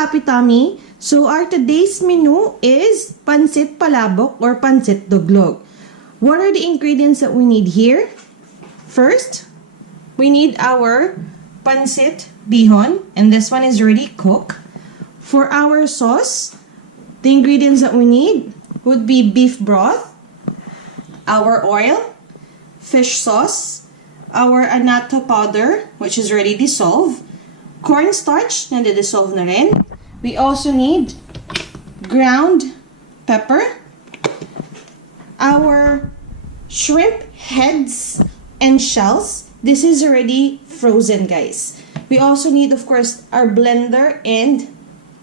Happy Tummy. So our today's menu is Pancit Palabok or Pancit Duglog. What are the ingredients that we need here? First, we need our Pancit Bihon, and this one is already cooked. For our sauce, the ingredients that we need would be beef broth, our oil, fish sauce, our Annatto Powder, which is already dissolved, cornstarch, nade-dissolve na rin. We also need ground pepper, our shrimp heads and shells. This is already frozen, guys. We also need, of course, our blender and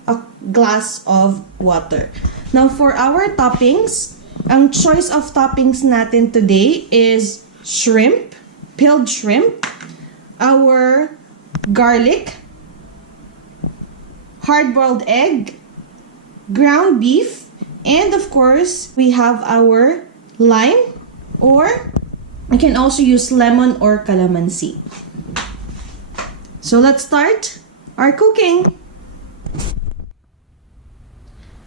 a glass of water. Now, for our toppings, ang choice of toppings natin today is shrimp, peeled shrimp, our garlic, hard-boiled egg, ground beef, and of course, we have our lime, or I can also use lemon or calamansi. So let's start our cooking.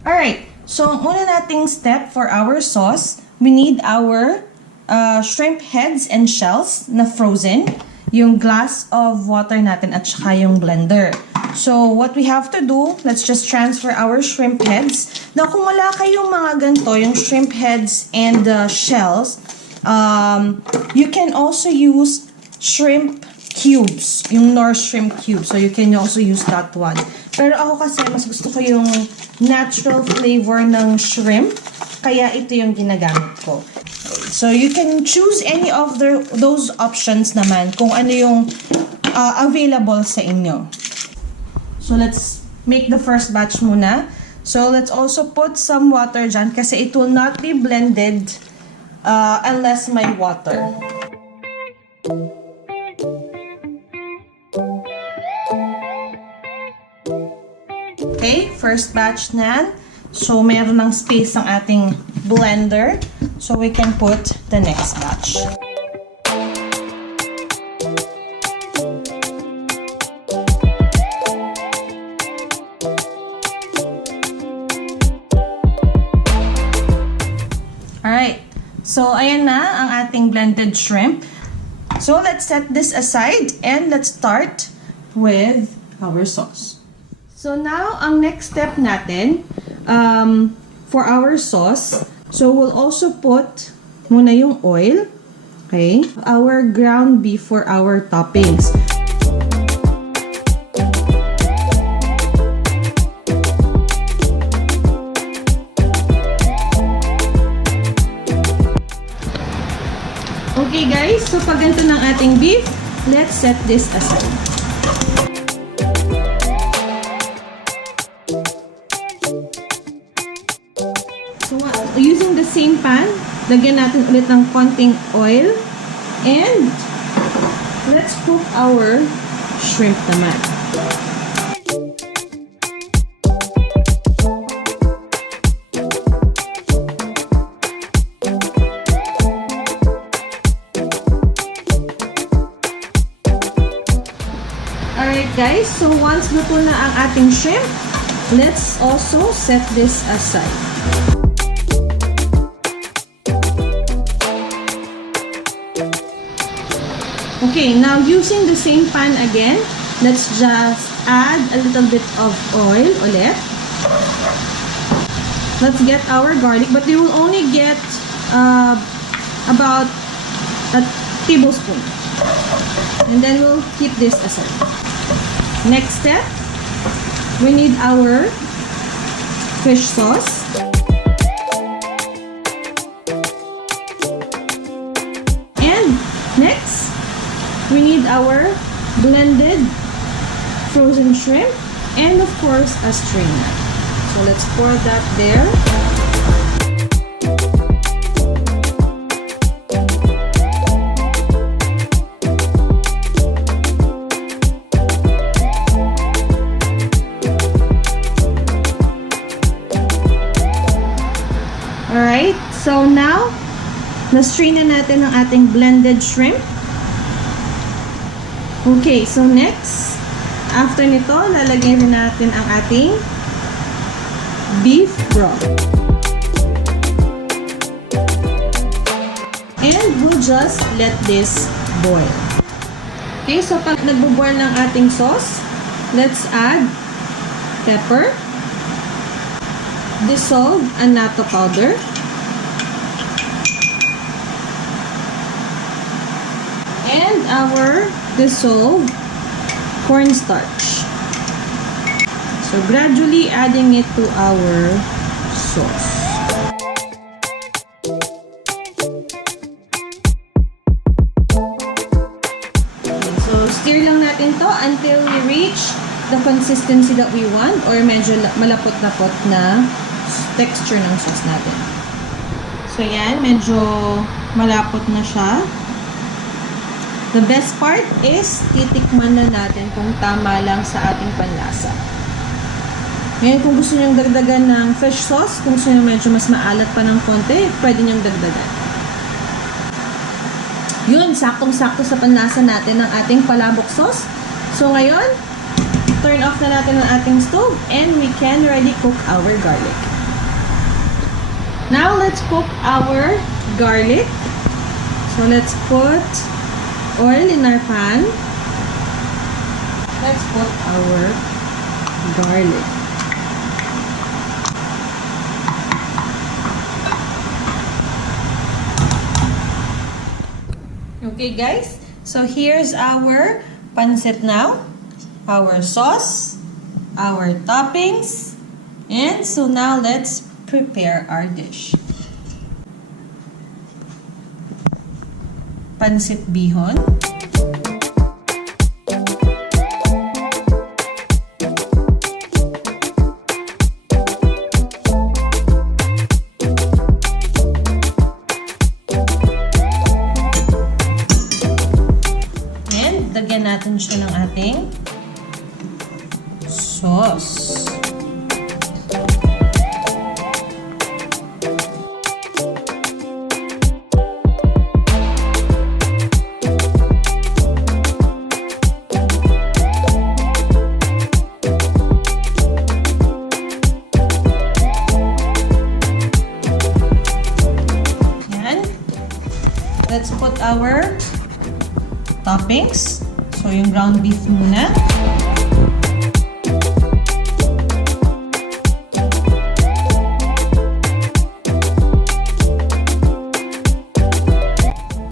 Alright, so ang una nating step for our sauce, we need our shrimp heads and shells na frozen, yung glass of water natin at saka yung blender. So, what we have to do, let's just transfer our shrimp heads. Now, kung wala kayong mga ganito, yung shrimp heads and shells, you can also use shrimp cubes, yung Nor shrimp cubes. So, you can also use that one. Pero ako kasi, mas gusto ko yung natural flavor ng shrimp, kaya ito yung ginagamit ko. So, you can choose any of those options naman kung ano yung available sa inyo. So, let's make the first batch muna. So, let's also put some water dyan kasi it will not be blended unless may water. Okay, first batch na. So, mayroon ng space ang ating blender. So, we can put the next batch. Alright, so ayan na ang ating blended shrimp. So let's set this aside and let's start with our sauce. So now, ang next step natin for our sauce, so we'll also put muna yung oil, okay? Our ground beef for our toppings. Okay guys, so pag ganito ng ating beef, let's set this aside. So using the same pan, lagyan natin ulit ng konting oil and let's cook our shrimp naman. Alright guys, so once luto na ang ating shrimp, let's also set this aside. Okay, now using the same pan again, let's just add a little bit of oil ulit. Let's get our garlic, but you will only get about a tablespoon. And then we'll keep this aside. Next step, we need our fish sauce. need our blended frozen shrimp and of course a strainer. So let's pour that there. Alright, so now na-strain na natin ang ating blended shrimp. Okay, so next, after nito, lalagyan rin natin ang ating beef broth. And we'll just let this boil. Okay, so pag nagbo-boil ng ating sauce, let's add pepper, dissolved annatto powder, and our dissolved cornstarch. So gradually adding it to our sauce. Okay, so stir lang natin to until we reach the consistency that we want or medyo malapot-lapot na texture ng sauce natin. So yan, medyo malapot na siya. The best part is titikman na natin kung tama lang sa ating panlasa. Ngayon, kung gusto nyo dagdagan ng fish sauce, kung gusto nyo medyo mas maalat pa ng konti, pwede nyo dagdagan. Yun, saktong-sakto sa panlasa natin ng ating palabok sauce. So ngayon, turn off na natin ang ating stove and we can ready cook our garlic. Now, let's cook our garlic. So let's put oil in our pan. Let's put our garlic. Okay guys, so here's our pancit now, our sauce, our toppings, and so now let's prepare our dish. Pancit bihon. And lagyan natin siya ng ating sauce. Let's put our toppings. So, yung ground beef muna.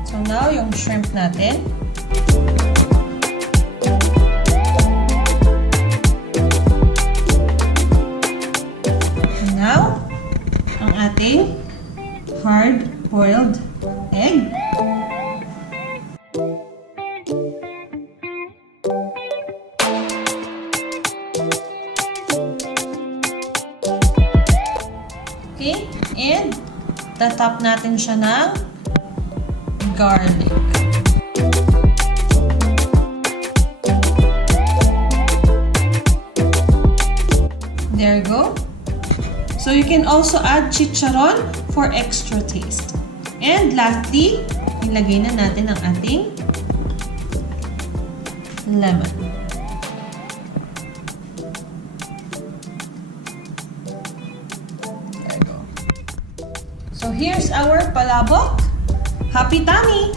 So, now yung shrimp natin. And now, ang ating hard-boiled egg. Okay, and tatap natin siya ng garlic. There you go. So you can also add chicharon for extra taste. And lastly, ilagay na natin ang ating lemon. There you go. So here's our palabok. Happy tummy!